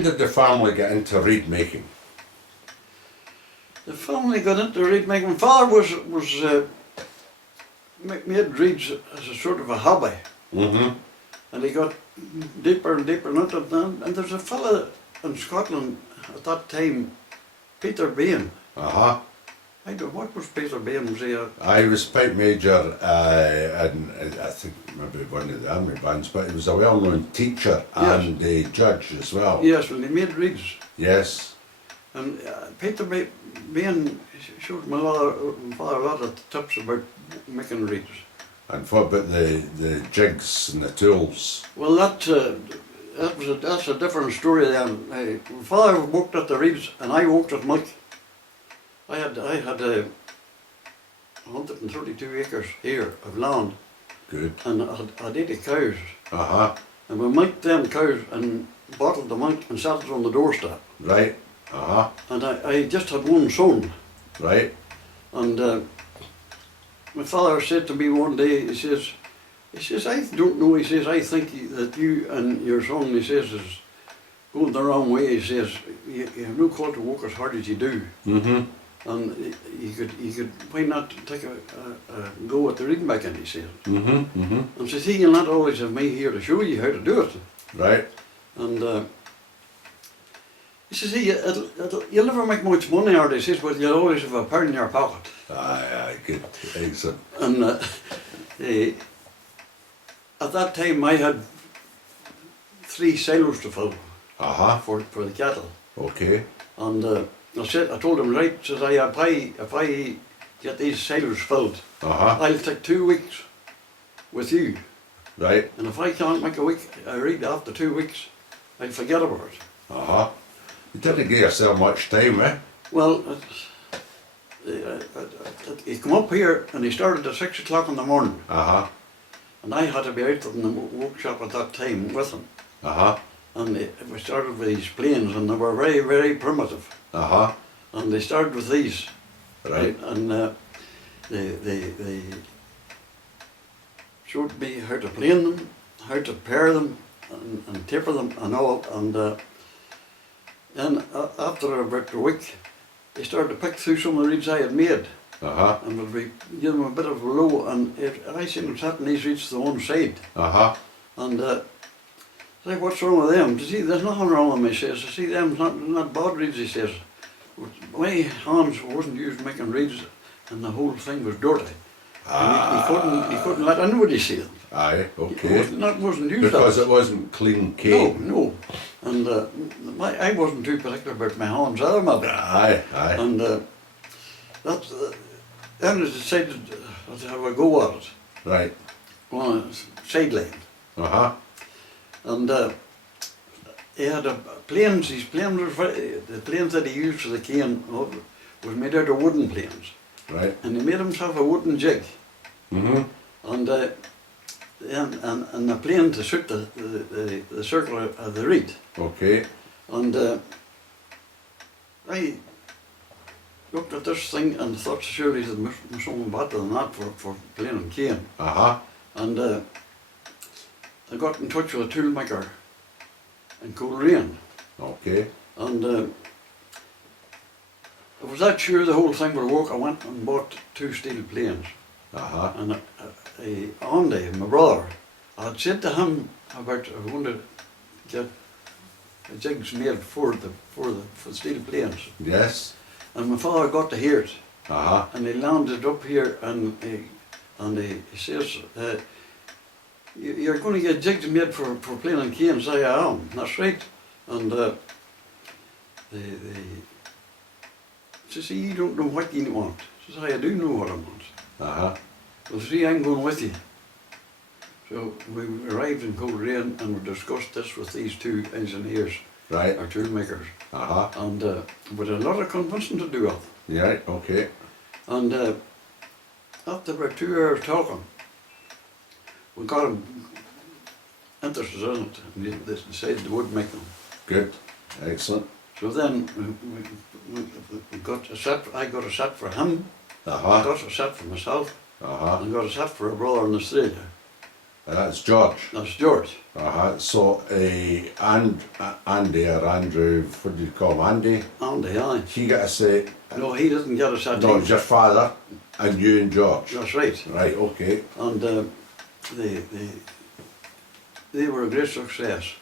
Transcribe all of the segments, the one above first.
when did the family get into reed making? The family got into reed making. Father was made reeds as a sort of a hobby. Mm-hmm. And he got deeper and deeper into it. And there's a fella in Scotland at that time, Peter Bain. Uh-huh. I don't know, what was Peter Bain? Was he a... I was pipe major in, I think, maybe one of the army bands, but he was a well-known teacher and a judge as well. Yes, well, he made reeds. Yes. And Peter Bain showed my father a lot of tips about making reeds. And what about the jigs and the tools? Well, that's a different story then. My father worked at the reeds and I worked at milk. I had 132 acres here of land. Good. And I had 80 cows. Uh-huh. And we milked them cows and bottled the milk and sat it on the doorstep. Right. Uh-huh. And I just had one son. Right. And my father said to me one day, he says, I don't know, he says, I think that you and your son, he says, is going the wrong way. He says, you have no call to work as hard as you do. Mm-hmm. And he could, why not take a go at the Reedmaking, he said. Mm-hmm. Mm-hmm. And says, you'll not always have me here to show you how to do it. Right. And he says, you'll never make much money out of it, he says, but you'll always have a pound in your pocket. Aye, good. Excellent. And at that time I had 3 silos to fill for the cattle. Okay. And I told him, right, says I, if I get these silos filled, I'll take 2 weeks with you. Right. And if I can't make a reed after 2 weeks, I'll forget about it. You didn't give yourself much time, eh? Well, he come up here and he started at 6 o'clock in the morning. And I had to be out in the workshop at that time with him. And we started with these planes and they were very, very primitive. And they started with these. Right. And they showed me how to plane them, how to pair them and taper them and all. And then after about a week, they started to pick through some of the reeds I had made. And would be give them a bit of a low, and I seen them setting these reeds to one side. And I said, what's wrong with them? See, there's nothing wrong with them, he says. See, them not bad reeds, he says. My hands wasn't used making reeds, and the whole thing was dirty. And he couldn't let anybody see them. Aye, okay. Wasn't used because it wasn't clean cane. No. And I wasn't too particular about my hands either, maybe. Aye. And then I decided to have a go at it. Right. On a sideline. And he had these planes were the planes that he used for the cane was made out of wooden planes. Right. And he made himself a wooden jig. Mm-hmm. And the plane to suit the circle of the reed. Okay. And I looked at this thing and thought surely there must be something better than that for planing cane. And I got in touch with a toolmaker in Coleraine. Okay. And I was that sure the whole thing would work. I went and bought 2 steel planes. And Andy, my brother, I had said to him about I wanted to get jigs made for the steel planes. Yes. And my father got to hear it. Uh-huh. And he landed up here and he says, you're going to get jigs made for planing canes. I am, that's right. And he says, see, you don't know what you want. He says, I do know what I want. Uh-huh. Well, see, I'm going with you. So we arrived in Coleraine and we discussed this with these 2 engineers, right, or toolmakers. Uh-huh. And with a lot of convincing to do it. Yeah, okay. And after about 2 hours talking, we got them interested in it, and they decided they would make them. Good, excellent. So then we got a set. I got a set for him. Uh-huh. I got a set for myself. Uh-huh. And got a set for a brother in Australia. That's George. That's George. So, Andy or Andrew, what do you call him? Andy? Andy, aye. He got a say. No, he didn't get a set. No, it was your father and you and George. That's right. Right, okay. And they were a great success.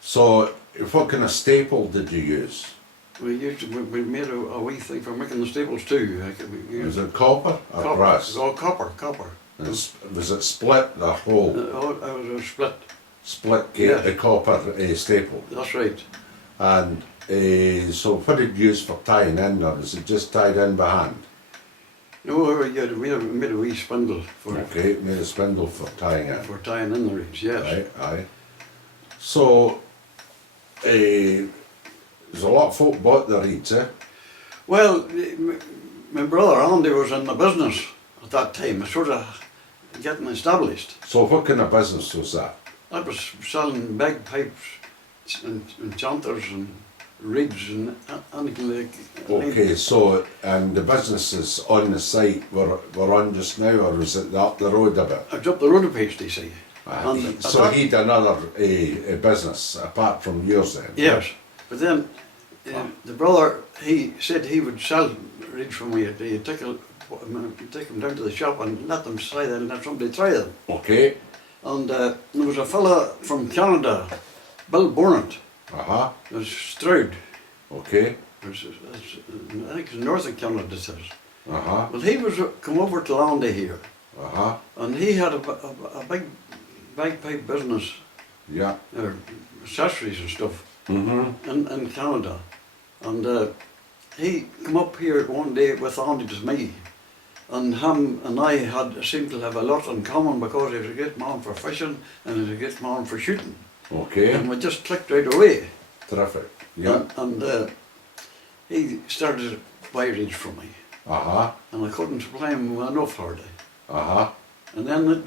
So, what kind of staple did you use? We made a wee thing for making the staples too. Was it copper or Copper. brass? Oh, copper. And was it split, the whole It was a split. split Yes. the copper staple? That's right. And so what did you use for tying in, or was it just tied in by hand? No, we made a wee spindle Okay, made a spindle for tying in. for tying in the reeds, yes. Right, aye. So, there's a lot of folk bought the reeds, eh? Well, my brother Andy was in the business at that time, sort of getting established. So what kind of business was that? I was selling bagpipes and chanters and reeds and anything like. Okay, so, and the businesses on the site were on just now, or was it up the road a bit? It's up the road a piece, they say. And So he'd another a business apart from yours then? Yes, but then the brother, he said he would sell reeds for me. He'd take them down to the shop and let them try them and let somebody try them. Okay. And there was a fella from Canada, Bill Warnock, it was Stroud. Okay. I think it's north of Canada, it says. Well, he was come over to Landy here, and he had a big bagpipe business, Yeah. accessories and stuff, in Canada. And he come up here one day with Andy to me, and him and I seemed to have a lot in common because he was a great man for fishing and he was a great man for shooting. Okay. And we just clicked right away. Terrific. Yeah. And he started to buy reeds from me. And I couldn't supply him enough hardly. And then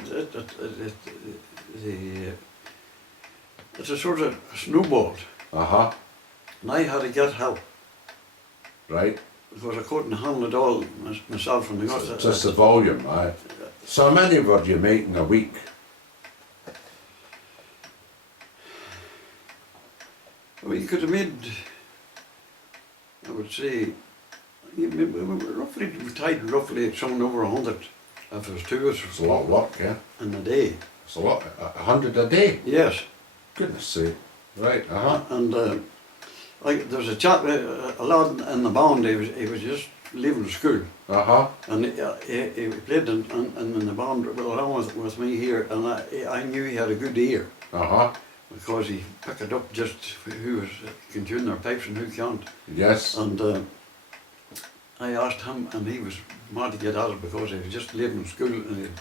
it's a sort of snowballed. And I had to get help Right. because I couldn't handle it all myself. And Just the volume, aye. So how many were you making a week? Well, you could have made, I would say, we tied roughly something over 100 if it was two of us. It's a lot of work, yeah. In a day. It's a lot, 100 a day. Yes. Goodness sake. Right, And there was a chap, a lad in the band, he was just leaving school. And he played in the band along with me here, and I knew he had a good ear. Because he picked it up just who can tune their pipes and who can't. Yes. And I asked him, and he was mad to get at it because he was just leaving school and he had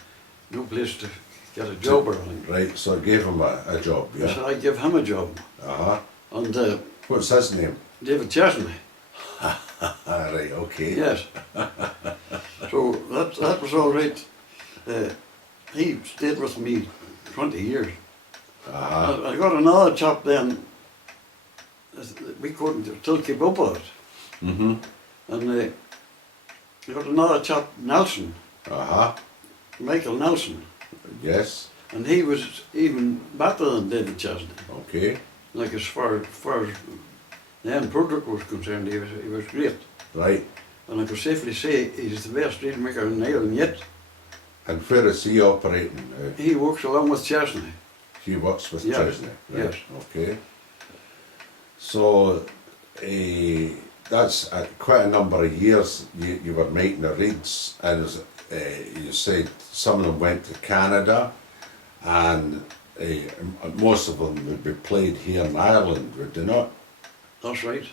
no place to get a job or anything. Right, so I gave him a job, yeah. So I gave him a job. And what's his name? David Chesney. Right, okay. Yes. So that was all right. He stayed with me 20 years. I got another chap then, we couldn't still keep up with it. And I got another chap, Nelson, Michael Nelson. Yes. And he was even better than David Chesney. Okay. Like as far as the end product was concerned, he was great. Right. And I could safely say he's the best reed maker in Ireland yet. And where is he operating now? He works along with Chesney. He works with Yes. Chesney. Right. Yes. Okay. So that's quite a number of years you were making the reeds, and you said some of them went to Canada, and most of them would be played here in Ireland, would they not? That's right.